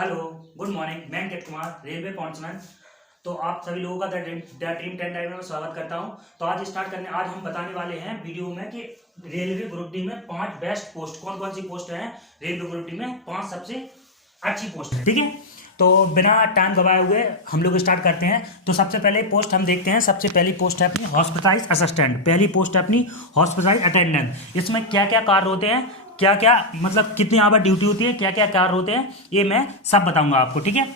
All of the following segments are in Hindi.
Hello, good morning. मैं अंकित कुमार, रेलवे पॉइंट्समैन। तो आप सभी लोगों का द ड्रीम 10 टाइम में स्वागत करता हूं। तो आज हम बताने वाले हैं वीडियो में कि रेलवे ग्रुप डी में 5 बेस्ट पोस्ट कौन कौन सी पोस्ट हैं। रेलवे ग्रुप डी में 5 सबसे अच्छी पोस्ट है, ठीक है। तो बिना टाइम गवाए हुए हम लोग स्टार्ट करते हैं। तो सबसे पहले पोस्ट हम देखते हैं। सबसे पहली पोस्ट है अपनी हॉस्पिटलाइज असिस्टेंट। पहली पोस्ट है अपनी हॉस्पिटलाइज अटेंडेंट। इसमें क्या क्या कार्य होते हैं, क्या क्या मतलब कितनी आवर ड्यूटी होती है, क्या क्या कार्य होते हैं, ये मैं सब बताऊंगा आपको, ठीक है।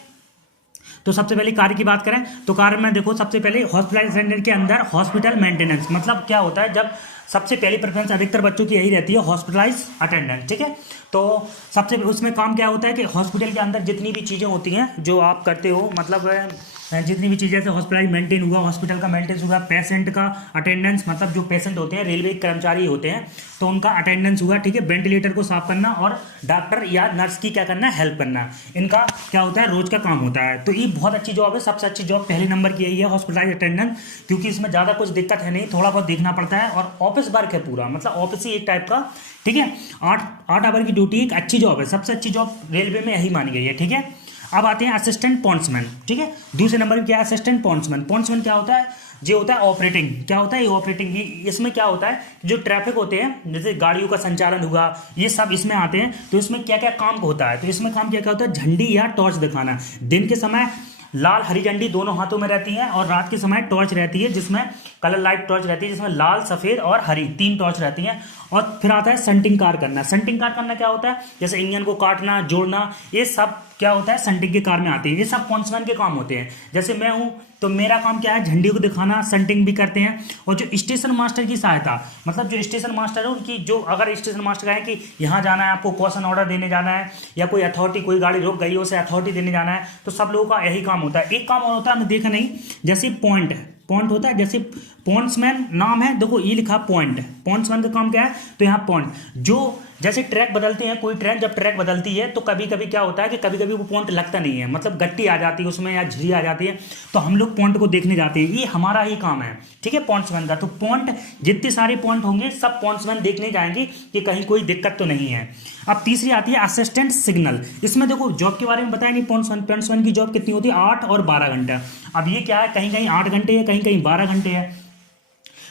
तो सबसे पहले कार्य की बात करें तो कार्य में देखो, सबसे पहले हॉस्पिटल अटेंडेंट के अंदर हॉस्पिटल मेंटेनेंस मतलब क्या होता है। जब सबसे पहली प्रेफरेंस अधिकतर बच्चों की यही रहती है, हॉस्पिटलाइज अटेंडेंट, ठीक है। तो सबसे उसमें काम क्या होता है कि हॉस्पिटल के अंदर जितनी भी चीज़ें होती हैं जो आप करते हो, मतलब जितनी भी चीज़ें, जैसे हॉस्पिटल मेंटेन हुआ, हॉस्पिटल का मेंटेनेंस हुआ, पेशेंट का अटेंडेंस, मतलब जो पेशेंट होते हैं रेलवे के कर्मचारी होते हैं तो उनका अटेंडेंस हुआ, ठीक है। वेंटिलेटर को साफ करना और डॉक्टर या नर्स की क्या करना है, हेल्प करना, इनका क्या होता है, रोज का काम होता है। तो ये बहुत अच्छी जॉब है। सबसे अच्छी जॉब पहले नंबर की यही है, हॉस्पिटलाइज अटेंडेंट, क्योंकि इसमें ज़्यादा कुछ दिक्कत है नहीं, थोड़ा बहुत देखना पड़ता है और ऑफिस वर्क है पूरा, मतलब ऑफिस ही एक टाइप का, ठीक है। 8 आवर की ड्यूटी एक अच्छी जॉब है, सबसे अच्छी जॉब रेलवे में यही मानी गई है, ठीक है। अब आते हैं असिस्टेंट पॉइंट्समैन, ठीक है। दूसरे नंबर पर क्या है, असिस्टेंट पॉइंट्समैन। पॉइंट्समैन क्या होता है, जो होता है ऑपरेटिंग। क्या होता है ये ऑपरेटिंग, इसमें क्या होता है, जो ट्रैफिक होते हैं, जैसे गाड़ियों का संचालन हुआ, ये सब इसमें आते हैं। तो इसमें क्या क्या काम होता है, तो इसमें काम क्या क्या होता है, झंडी या टॉर्च दिखाना। दिन के समय लाल हरी झंडी दोनों हाथों में रहती है और रात के समय टॉर्च रहती है, जिसमें कलर लाइट टॉर्च रहती है, जिसमें लाल सफ़ेद और हरी 3 टॉर्च रहती हैं। और फिर आता है संटिंग कार करना। संटिंग कार करना क्या होता है, जैसे इंजन को काटना, जोड़ना, ये सब क्या होता है, संटिंग के कार में आते हैं। ये सब पॉइंट्समैन के काम होते हैं। जैसे मैं हूँ तो मेरा काम क्या है, झंडी को दिखाना, संटिंग भी करते हैं। और जो स्टेशन मास्टर की सहायता, मतलब जो स्टेशन मास्टर है उनकी, जो अगर स्टेशन मास्टर कहें कि यहाँ जाना है, आपको क्वेश्चन ऑर्डर देने जाना है, या कोई अथॉरिटी, कोई गाड़ी रुक गई है उसे अथॉरिटी देने जाना है, तो सब लोगों का यही काम होता है। एक काम और होता है, हमने देखा नहीं, जैसे पॉइंट है, पॉइंट होता है, जैसे पॉइंट्समैन नाम है, देखो ये लिखा पॉइंट। पॉइंट्समैन का काम क्या है, तो यहाँ पॉइंट, जो जैसे ट्रैक बदलते हैं, कोई ट्रेन जब ट्रैक बदलती है तो कभी कभी क्या होता है कि कभी कभी वो पॉइंट लगता नहीं है, मतलब गट्टी आ जाती है उसमें या झिरी आ जाती है, तो हम लोग पॉइंट को देखने जाते हैं। ये हमारा ही काम है, ठीक है, पॉइंट्समैन का। तो पॉइंट, जितने सारे पॉइंट होंगे सब पॉइंट्समैन देखने जाएंगे कि कहीं कोई दिक्कत तो नहीं है। अब तीसरी आती है असिस्टेंट सिग्नल। इसमें देखो जॉब के बारे में बताया नहीं, पॉइंट्समैन की जॉब कितनी होती है, 8 और 12 घंटा। अब ये क्या है, कहीं कहीं 8 घंटे है, कहीं कहीं 12 घंटे है।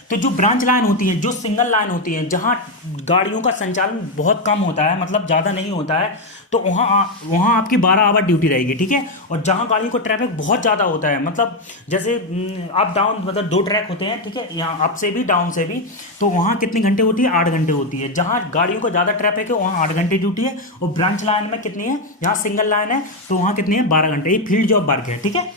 तो जो ब्रांच लाइन होती है, जो सिंगल लाइन होती है, जहाँ गाड़ियों का संचालन बहुत कम होता है, मतलब ज़्यादा नहीं होता है, तो वहाँ आपकी 12 आवर ड्यूटी रहेगी, ठीक है। और जहाँ गाड़ियों का ट्रैफिक बहुत ज़्यादा होता है, मतलब जैसे अप डाउन, मतलब 2 ट्रैक होते हैं, ठीक है, यहाँ अप से भी डाउन से भी, तो वहाँ कितनी घंटे होती है, 8 घंटे होती है। जहाँ गाड़ियों का ज़्यादा ट्रैफिक है वहाँ 8 घंटे ड्यूटी है। और ब्रांच लाइन में कितनी है, जहाँ सिंगल लाइन है तो वहाँ कितनी है, 12 घंटे। ये फील्ड जॉब वर्क है, ठीक है।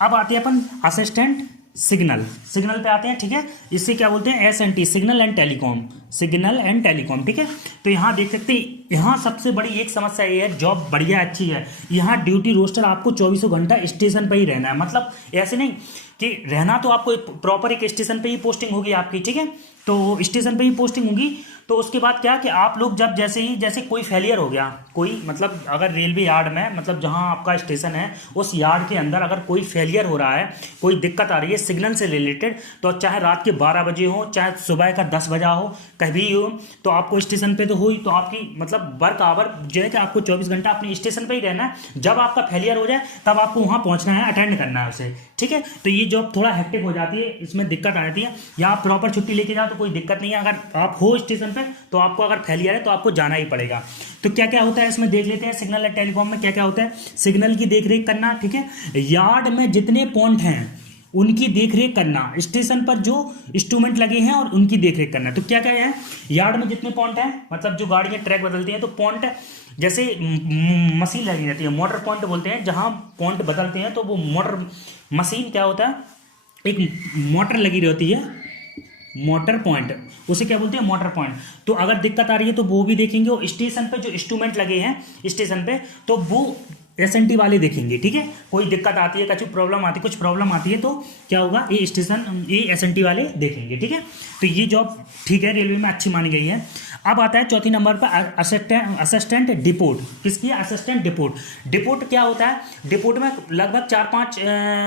अब आते हैं अपन असिस्टेंट सिग्नल। सिग्नल पे आते हैं, ठीक है। इससे क्या बोलते हैं, SNT, signal and telecom, signal and telecom, ठीक है। तो यहाँ देख सकते हैं, यहाँ सबसे बड़ी एक समस्या ये है, जॉब बढ़िया अच्छी है, यहाँ ड्यूटी रोस्टर आपको 24 घंटा स्टेशन पर ही रहना है। मतलब ऐसे नहीं कि रहना, तो आपको प्रॉपर एक स्टेशन पे ही पोस्टिंग होगी आपकी, ठीक है। तो स्टेशन पे ही पोस्टिंग होगी। तो उसके बाद क्या कि आप लोग जब जैसे कोई फेलियर हो गया, कोई मतलब अगर रेलवे यार्ड में, मतलब जहां आपका स्टेशन है उस यार्ड के अंदर अगर कोई फेलियर हो रहा है, कोई दिक्कत आ रही है सिग्नल से रिलेटेड, तो चाहे रात के 12 बजे हो, चाहे सुबह का 10 बजा हो, कभी हो, तो आपको स्टेशन पे तो हुई, तो आपकी मतलब वर्क आवर जो है कि आपको 24 घंटा अपने स्टेशन पर ही रहना है। जब आपका फेलियर हो जाए तब आपको वहाँ पहुँचना है, अटेंड करना है उसे, ठीक है। तो ये जॉब थोड़ा हेक्टिक हो जाती है, इसमें दिक्कत आ जाती है। या आप प्रॉपर छुट्टी लेके जाओ तो कोई दिक्कत नहीं है, अगर आप हो स्टेशन पे तो आपको अगर फेलियर है तो आपको जाना ही पड़ेगा। तो क्या क्या होता है इसमें देख लेते हैं। सिग्नल एंड टेलीकॉम में क्या क्या होता है, सिग्नल की देखरेख करना, ठीक है। यार्ड में जितने पॉइंट हैं उनकी देखरेख करना, स्टेशन पर जो इंस्ट्रूमेंट लगे हैं और उनकी देखरेख करना। तो क्या क्या है, यार्ड में जितने पॉइंट हैं, मतलब जो गाड़ियाँ ट्रैक बदलती हैं, तो पॉइंट जैसे मशीन लगी रहती है, मोटर पॉइंट बोलते हैं, जहाँ पॉइंट बदलते हैं तो वो मोटर मशीन क्या होता है, एक मोटर लगी रहती है, मोटर पॉइंट, उसे क्या बोलते हैं, मोटर पॉइंट। तो अगर दिक्कत आ रही है तो वो भी देखेंगे। और स्टेशन पे जो इंस्ट्रूमेंट लगे हैं स्टेशन पे, तो वो SNT वाले देखेंगे, ठीक है। कोई दिक्कत आती है, कुछ प्रॉब्लम आती है तो क्या होगा, ये SNT वाले देखेंगे, ठीक है। तो ये जॉब ठीक है, रेलवे में अच्छी मानी गई है। अब आता है चौथी नंबर पर असिस्टेंट डिपोट। किसकी, असिस्टेंट डिपोट। डिपोट क्या होता है, डिपोट में लगभग 4-5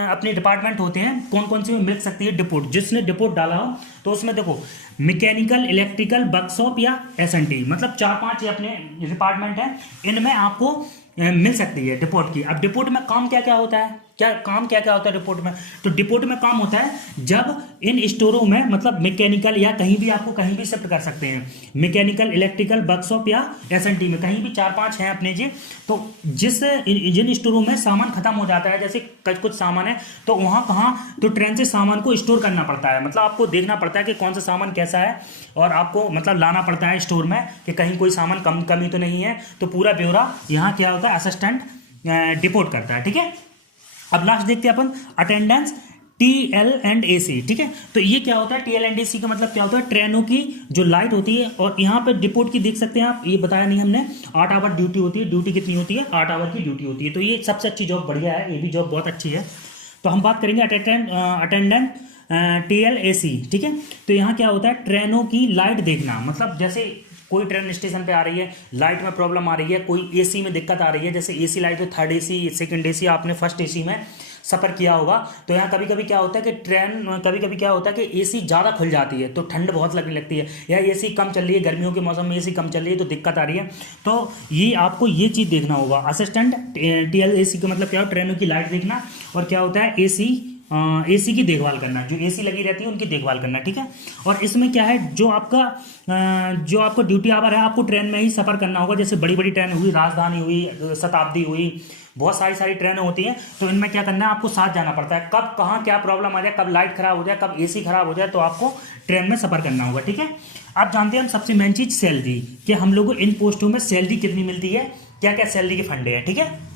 अपने डिपार्टमेंट होते हैं। कौन कौन सी में मिल सकती है डिपोट, जिसने डिपोट डाला हो तो उसमें देखो मैकेनिकल, इलेक्ट्रिकल, वर्कशॉप या SNT, मतलब 4-5 ये अपने डिपार्टमेंट है। इनमें आपको मिल सकती है डिपोट की। अब डिपोट में काम क्या क्या होता है, क्या क्या होता है डिपोट में? तो डिपोट में काम होता है जब इन स्टोरों में मतलब मैकेनिकल या कहीं भी आपको कहीं भी शिफ्ट कर सकते हैं, मैकेनिकल, इलेक्ट्रिकल, वर्कशॉप या एसएनटी में कहीं भी 4-5 हैं अपने जी। तो जिन स्टोरों में सामान खत्म हो जाता है, जैसे कुछ सामान है तो वहाँ कहाँ तो ट्रेन से सामान को स्टोर करना पड़ता है, मतलब आपको देखना पड़ता है कि कौन सा सामान कैसा है और आपको मतलब लाना पड़ता है स्टोर में कि कहीं कोई सामान कमी तो नहीं है। तो पूरा ब्यौरा यहाँ क्या होता है, असिस्टेंट डिपोट करता है। ठीक है, अब लास्ट देखते हैं अपन अटेंडेंस टीएल एंड एसी। ठीक है, तो ये क्या होता है टीएल एंड एसी का मतलब क्या होता है, ट्रेनों की जो लाइट होती है। और यहाँ पे डिपोट की देख सकते हैं आप, ये बताया नहीं हमने, 8 आवर ड्यूटी होती है। ड्यूटी कितनी होती है, 8 आवर की ड्यूटी होती है। तो ये सबसे अच्छी जॉब, बढ़िया है, ये भी जॉब बहुत अच्छी है। तो हम बात करेंगे अटेंडेंट टीएल एसी। ठीक है, तो यहाँ क्या होता है, ट्रेनों की लाइट देखना, मतलब जैसे कोई ट्रेन स्टेशन पे आ रही है, लाइट में प्रॉब्लम आ रही है, कोई एसी में दिक्कत आ रही है, जैसे एसी लाइट तो थर्ड एसी, सेकंड एसी, आपने फर्स्ट एसी में सफ़र किया होगा। तो यहाँ कभी कभी क्या होता है कि कभी कभी क्या होता है कि एसी ज़्यादा खुल जाती है तो ठंड बहुत लगने लगती है, या एसी कम चल रही है, गर्मियों के मौसम में एसी कम चल रही है तो दिक्कत आ रही है। तो ये आपको ये चीज़ देखना होगा, असिस्टेंट टीएल एसी का मतलब क्या हो, ट्रेनों की लाइट देखना, और क्या होता है एसी की देखभाल करना, जो एसी लगी रहती है उनकी देखभाल करना। ठीक है, और इसमें क्या है, जो आपका ड्यूटी आवर है, आपको ट्रेन में ही सफ़र करना होगा। जैसे बड़ी बड़ी ट्रेन हुई, राजधानी हुई, शताब्दी हुई, बहुत सारी ट्रेनें होती हैं, तो इनमें क्या करना है, आपको साथ जाना पड़ता है। कब कहाँ क्या प्रॉब्लम आ जाए, कब लाइट खराब हो जाए, कब एसी खराब हो जाए, तो आपको ट्रेन में सफ़र करना होगा। ठीक है, आप जानते हैं हम सबसे मेन चीज़ सैलरी, कि हम लोगों को इन पोस्टों में सैलरी कितनी मिलती है, क्या क्या सैलरी के फंडे हैं। ठीक है,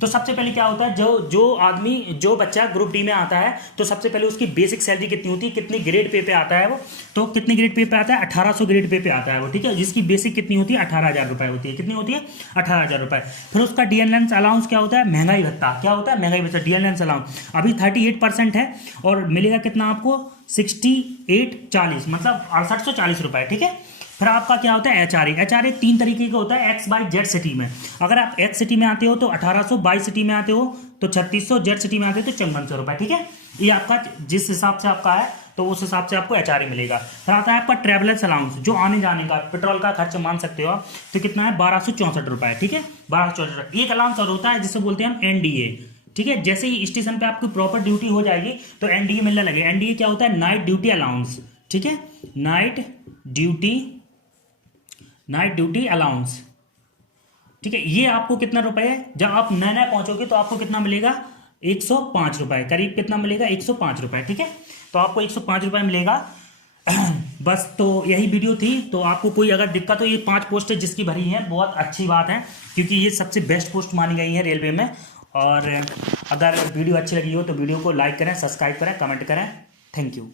तो सबसे पहले क्या होता है, जो बच्चा ग्रुप डी में आता है तो सबसे पहले उसकी बेसिक सैलरी कितनी होती है, कितनी ग्रेड पे आता है वो, तो कितनी ग्रेड पे आता है, 1800 ग्रेड पे आता है वो। ठीक है, जिसकी बेसिक कितनी होती है, 18,000 रुपये होती है। कितनी होती है, 18,000 रुपये। फिर उसका डीएनएस अलाउंस क्या होता है, महंगाई भत्ता। क्या होता है, महंगाई भत्ता, डीएनएस अलाउंस अभी 38% है और मिलेगा कितना आपको, 6840, मतलब 6840 रुपये। ठीक है, फिर आपका क्या होता है एचआरए 3 तरीके का होता है, एक्स बाई जेड सिटी में। अगर आप एक्स सिटी में आते हो तो 1800, बाई सिटी में आते हो तो 3600, जेड सिटी में आते हो तो 5400 रुपये। ठीक है, ये आपका जिस हिसाब से आपका है तो उस हिसाब से आपको एचआरए मिलेगा। फिर आता है आपका ट्रैवलर्स अलाउंस, जो आने जाने का पेट्रोल का खर्च मान सकते हो आप, तो कितना है, 1264 रुपये। ठीक है, 1264। एक अलाउंस और होता है जिसे बोलते हैं हम एनडीए। ठीक है, जैसे ही स्टेशन पे आपकी प्रॉपर ड्यूटी हो जाएगी तो एनडीए मिलने लगे। एनडीए क्या होता है, नाइट ड्यूटी अलाउंस। ठीक है, नाइट ड्यूटी अलाउंस। ठीक है, ये आपको कितना रुपए है, जब आप नए पहुंचोगे तो आपको कितना मिलेगा, 105 रुपए, करीब कितना मिलेगा, 105 रुपए। ठीक है, तो आपको 105 रुपए मिलेगा। बस, तो यही वीडियो थी। तो आपको कोई अगर दिक्कत हो, ये 5 पोस्टें जिसकी भरी हैं, बहुत अच्छी बात है क्योंकि ये सबसे बेस्ट पोस्ट मानी गई है रेलवे में। और अगर वीडियो अच्छी लगी हो तो वीडियो को लाइक करें, सब्सक्राइब करें, कमेंट करें। Thank you.